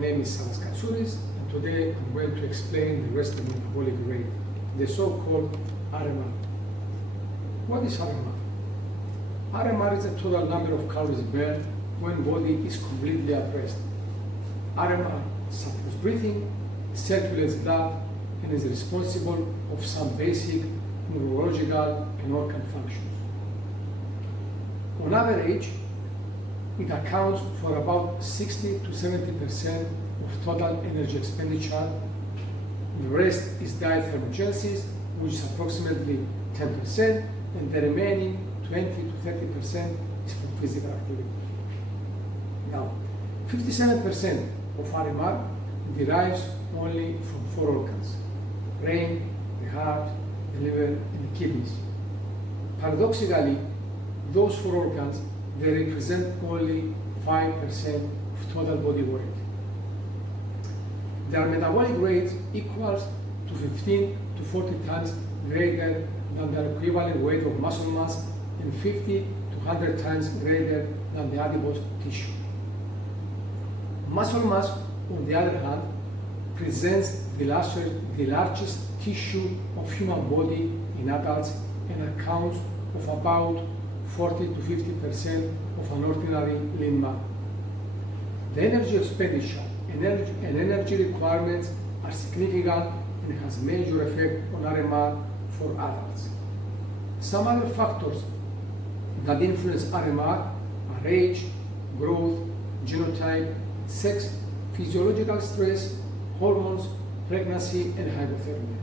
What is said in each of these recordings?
name is Salas Katsouris, and today I'm going to explain the resting metabolic rate, the so-called RMR. What is RMR? RMR is the total number of calories burned when body is completely at rest. RMR supports breathing, circulates blood, and is responsible of some basic neurological and organ functions. On average, it accounts for about 60 to 70% of total energy expenditure. The rest is diet thermogenesis, which is approximately 10%, and the remaining 20 to 30% is from physical activity. Now, 57% of RMR derives only from 4 organs: brain, the heart, the liver, and the kidneys. Paradoxically, those 4 organs, they represent only 5% of total body weight. Their metabolic rate equals to 15 to 40 times greater than their equivalent weight of muscle mass and 50 to 100 times greater than the adipose tissue. Muscle mass, on the other hand, presents the largest tissue of human body in adults and accounts of about 40 to 50% of an ordinary lean man. The energy expenditure and energy requirements are significant and has major effect on RMR for adults. Some other factors that influence RMR are age, growth, genotype, sex, physiological stress, hormones, pregnancy, and hypothermia.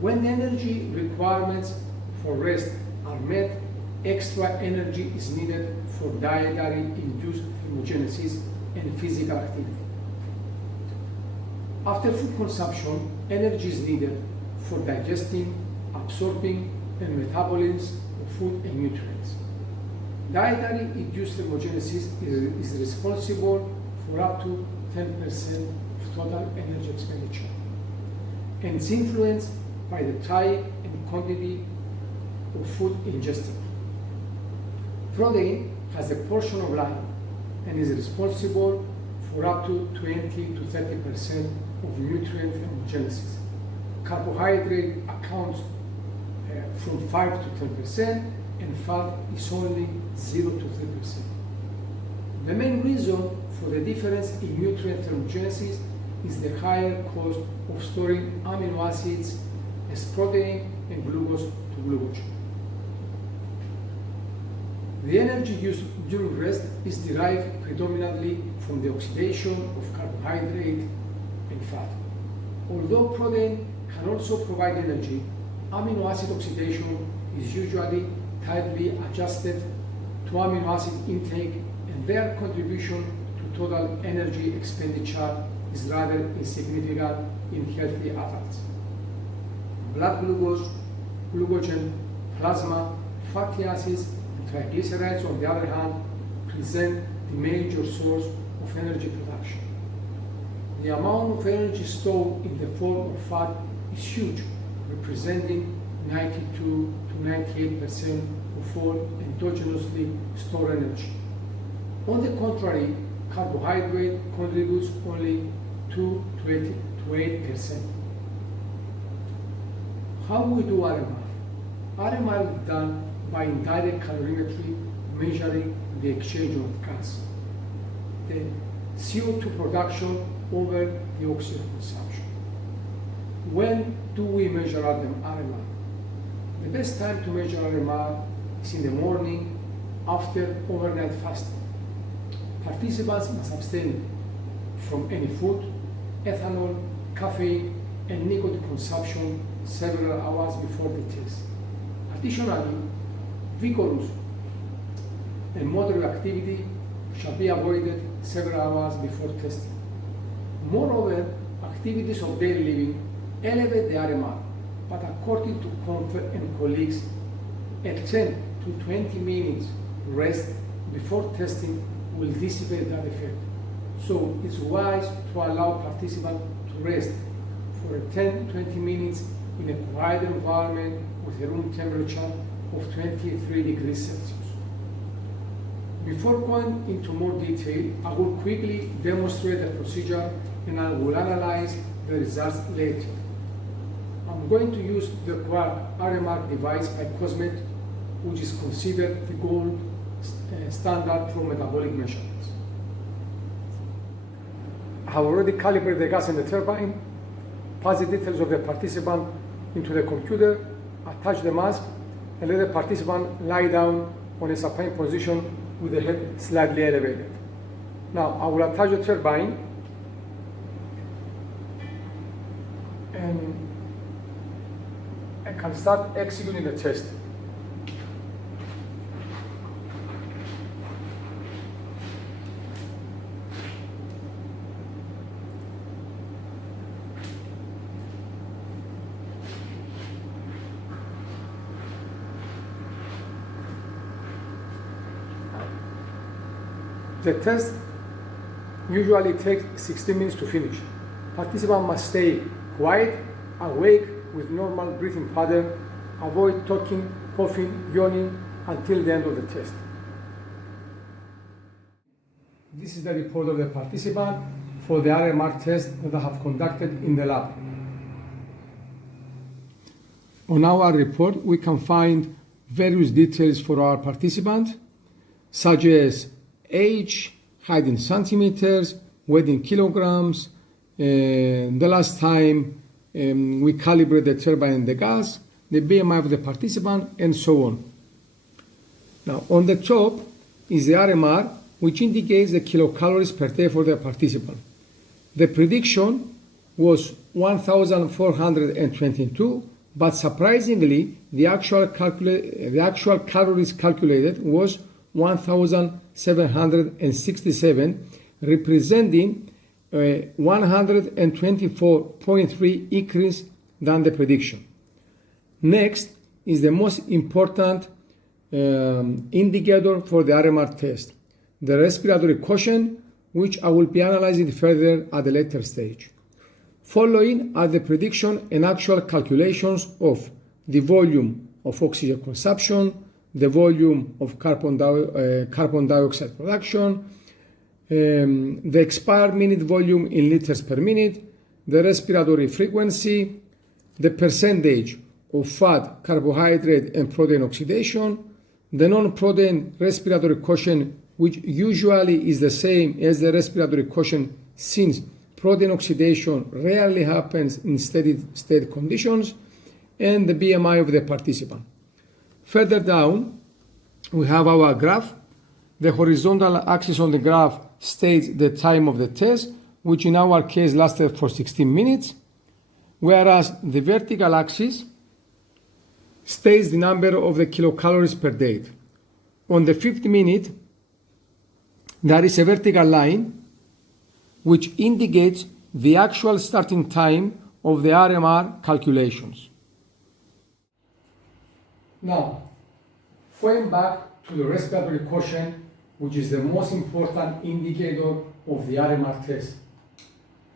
When the energy requirements for rest are met, extra energy is needed for dietary induced thermogenesis and physical activity. After food consumption, energy is needed for digesting, absorbing, and metabolism of food and nutrients. Dietary induced thermogenesis is responsible for up to 10% of total energy expenditure, and is influenced by the type and quantity of food ingested. Protein has a portion of light and is responsible for up to 20 to 30% of nutrient thermogenesis. Carbohydrate accounts from 5 to 10%, and fat is only 0 to 3%. The main reason for the difference in nutrient thermogenesis is the higher cost of storing amino acids as protein and glucose to glucogen. The energy used during rest is derived predominantly from the oxidation of carbohydrate and fat. Although protein can also provide energy, amino acid oxidation is usually tightly adjusted to amino acid intake, and their contribution to total energy expenditure is rather insignificant in healthy adults. Blood glucose, glucogen, plasma, fatty acids, and triglycerides, on the other hand, present the major source of energy production. The amount of energy stored in the form of fat is huge, representing 92 to 98% of all endogenously stored energy. On the contrary, carbohydrate contributes only 2 to 8%. How we do RMR? RMR is done by indirect calorimetry, measuring the exchange of gas, the CO2 production over the oxygen consumption. When do we measure RMR? The best time to measure RMR is in the morning after overnight fasting. Participants must abstain from any food, ethanol, caffeine, and nicotine consumption several hours before the test. Additionally, vigorous and moderate activity shall be avoided several hours before testing. Moreover, activities of daily living elevate the RMR, but according to Comfort and colleagues, a 10 to 20 minutes rest before testing will dissipate that effect. So it's wise to allow participants to rest for 10-20 minutes in a quiet environment with a room temperature of 23 degrees Celsius. Before going into more detail, I will quickly demonstrate the procedure and I will analyze the results later. I'm going to use the RMR device by Cosmet, which is considered the gold standard for metabolic measurements. I have already calibrated the gas in the turbine, pass the details of the participant into the computer, attach the mask, and let the participant lie down on a supine position with the head slightly elevated. Now I will attach the turbine and I can start executing the test. The test usually takes 16 minutes to finish. Participant must stay quiet, awake, with normal breathing pattern, avoid talking, coughing, yawning until the end of the test. This is the report of the participant for the RMR test that I have conducted in the lab. On our report, we can find various details for our participant, such as age, height in centimeters, weight in kilograms, the last time we calibrate the turbine and the gas, the BMI of the participant, and so on. Now, on the top is the RMR, which indicates the kilocalories per day for the participant. The prediction was 1,422, but surprisingly, the actual calories calculated was 1,767, representing 124.3 increase than the prediction. Next is the most important indicator for the RMR test, the respiratory quotient, which I will be analyzing further at a later stage. Following are the prediction and actual calculations of the volume of oxygen consumption, the volume of carbon dioxide production, the expired minute volume in liters per minute, the respiratory frequency, the percentage of fat, carbohydrate, and protein oxidation, the non-protein respiratory quotient, which usually is the same as the respiratory quotient since protein oxidation rarely happens in steady state conditions, and the BMI of the participant. Further down, we have our graph. The horizontal axis on the graph states the time of the test, which in our case lasted for 16 minutes, whereas the vertical axis states the number of the kilocalories per day. On the 5th minute, there is a vertical line which indicates the actual starting time of the RMR calculations. Now, going back to the respiratory quotient, which is the most important indicator of the RMR test.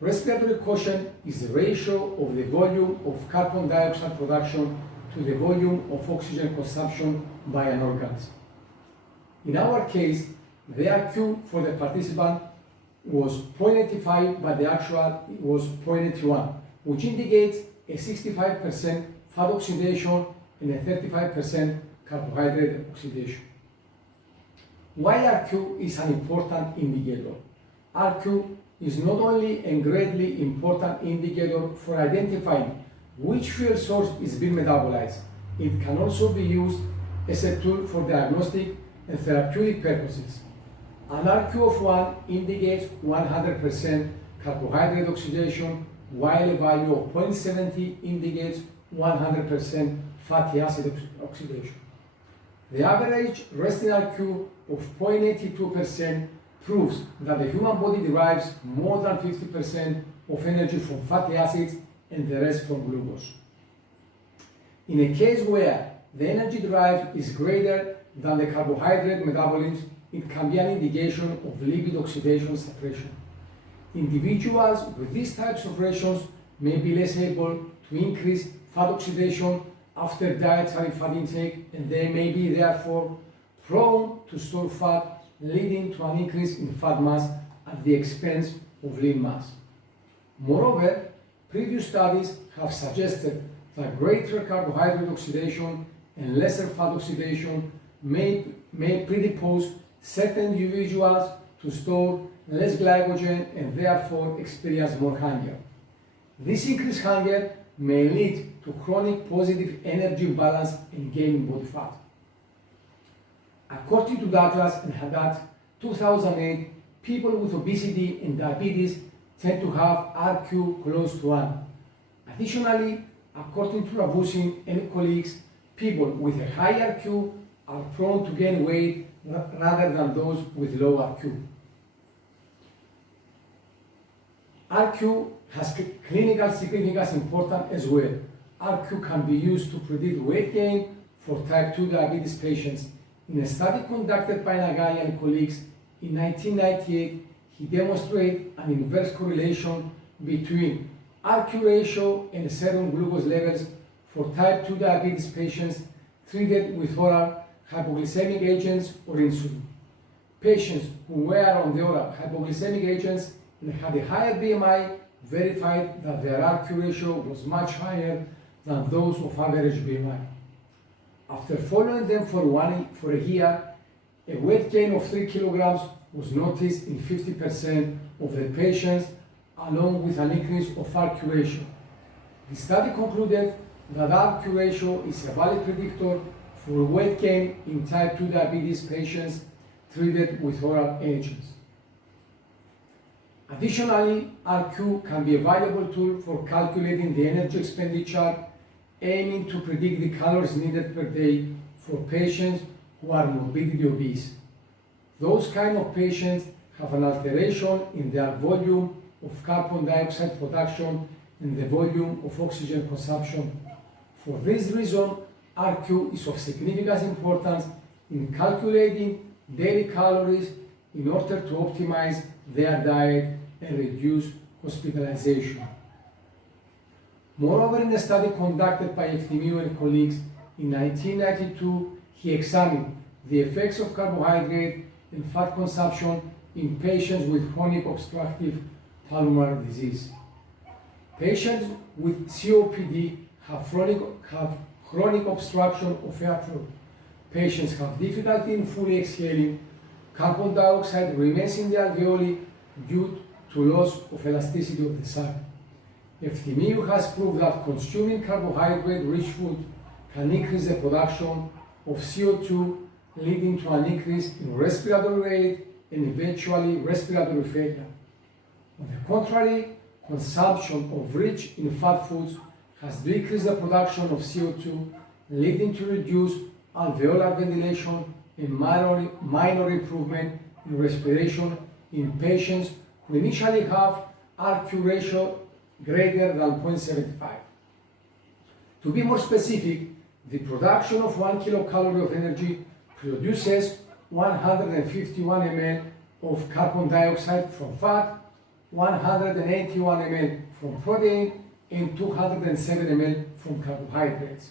Respiratory quotient is the ratio of the volume of carbon dioxide production to the volume of oxygen consumption by an organism. In our case, the IQ for the participant was 0.85, but the actual was 0.81, which indicates a 65% fat oxidation and a 35% carbohydrate oxidation. Why RQ is an important indicator? RQ is not only a greatly important indicator for identifying which fuel source is being metabolized, it can also be used as a tool for diagnostic and therapeutic purposes. An RQ of 1 indicates 100% carbohydrate oxidation, while a value of 0.70 indicates 100% fatty acid oxidation. The average resting RQ of 0.82% proves that the human body derives more than 50% of energy from fatty acids and the rest from glucose. In a case where the energy derived is greater than the carbohydrate metabolism, it can be an indication of lipid oxidation suppression. Individuals with these types of rations may be less able to increase fat oxidation after dietary fat intake, and they may be therefore prone to store fat leading to an increase in fat mass at the expense of lean mass. Moreover, previous studies have suggested that greater carbohydrate oxidation and lesser fat oxidation may predispose certain individuals to store less glycogen and therefore experience more hunger. This increased hunger may lead to chronic positive energy imbalance and gaining body fat. According to Douglas and Haddad, 2008, people with obesity and diabetes tend to have RQ close to 1. Additionally, according to Ravusin and colleagues, people with a high RQ are prone to gain weight rather than those with low RQ. RQ has clinical significance important as well. RQ can be used to predict weight gain for type 2 diabetes patients. In a study conducted by Nagai and colleagues in 1998, he demonstrated an inverse correlation between RQ ratio and serum glucose levels for type 2 diabetes patients treated with oral hypoglycemic agents or insulin. Patients who were on the oral hypoglycemic agents and had a higher BMI verified that their RQ ratio was much higher than those of average BMI. After following them for a year, a weight gain of 3 kilograms was noticed in 50% of the patients, along with an increase of RQ ratio. The study concluded that RQ ratio is a valid predictor for weight gain in type 2 diabetes patients treated with oral agents. Additionally, RQ can be a valuable tool for calculating the energy expenditure, aiming to predict the calories needed per day for patients who are morbidly obese. Those kind of patients have an alteration in their volume of carbon dioxide production and the volume of oxygen consumption. For this reason, RQ is of significant importance in calculating daily calories in order to optimize their diet and reduce hospitalization. Moreover, in a study conducted by Efthymiou and colleagues in 1992, he examined the effects of carbohydrate and fat consumption in patients with chronic obstructive pulmonary disease. Patients with COPD have chronic obstruction of airflow. Patients have difficulty in fully exhaling. Carbon dioxide remains in the alveoli due to loss of elasticity of the sac. Efthymiou has proved that consuming carbohydrate-rich food can increase the production of CO2, leading to an increase in respiratory rate and eventually respiratory failure. On the contrary, consumption of rich in fat foods has decreased the production of CO2, leading to reduced alveolar ventilation and minor improvement in respiration in patients who initially have RQ ratio greater than 0.75. To be more specific, the production of 1 kilocalorie of energy produces 151 ml of carbon dioxide from fat, 181 ml from protein, and 207 ml from carbohydrates.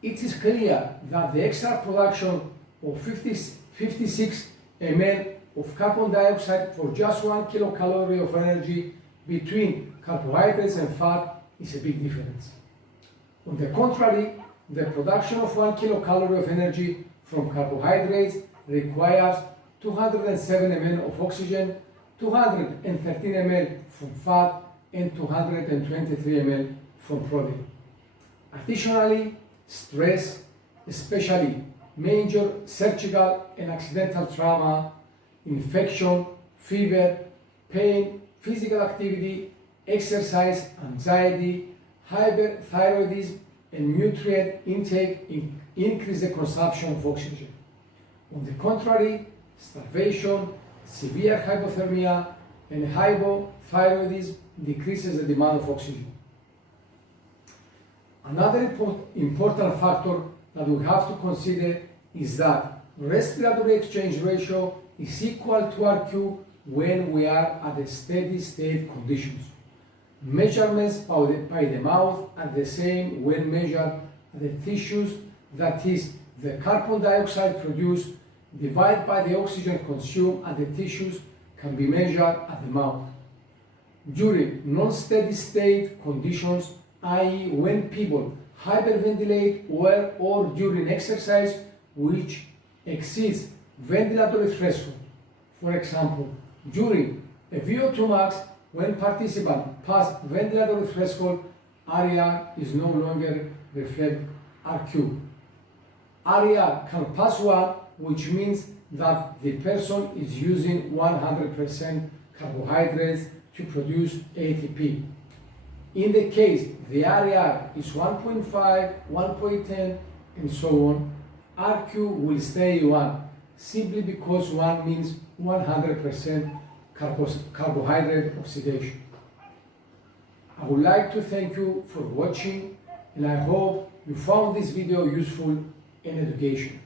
It is clear that the extra production of 56 ml of carbon dioxide for just 1 kilocalorie of energy between carbohydrates and fat is a big difference. On the contrary, the production of 1 kilocalorie of energy from carbohydrates requires 207 ml of oxygen, 213 ml from fat, and 223 ml from protein. Additionally, stress, especially major surgical and accidental trauma, infection, fever, pain, physical activity, exercise, anxiety, hyperthyroidism, and nutrient intake increase the consumption of oxygen. On the contrary, starvation, severe hypothermia, and hypothyroidism decreases the demand of oxygen. Another important factor that we have to consider is that respiratory exchange ratio is equal to RQ when we are at the steady state conditions. Measurements by the mouth are the same when measured at the tissues, that is, the carbon dioxide produced divided by the oxygen consumed at the tissues can be measured at the mouth. During non-steady state conditions, i.e. when people hyperventilate or during exercise which exceeds ventilatory threshold. For example, during a VO2 max, when participants pass ventilatory threshold, RER is no longer reflected RQ. RER can pass 1, which means that the person is using 100% carbohydrates to produce ATP. In the case the RER is 1.5, 1.10, and so on, RQ will stay 1, simply because 1 means 100% carbohydrate oxidation. I would like to thank you for watching, and I hope you found this video useful and educational.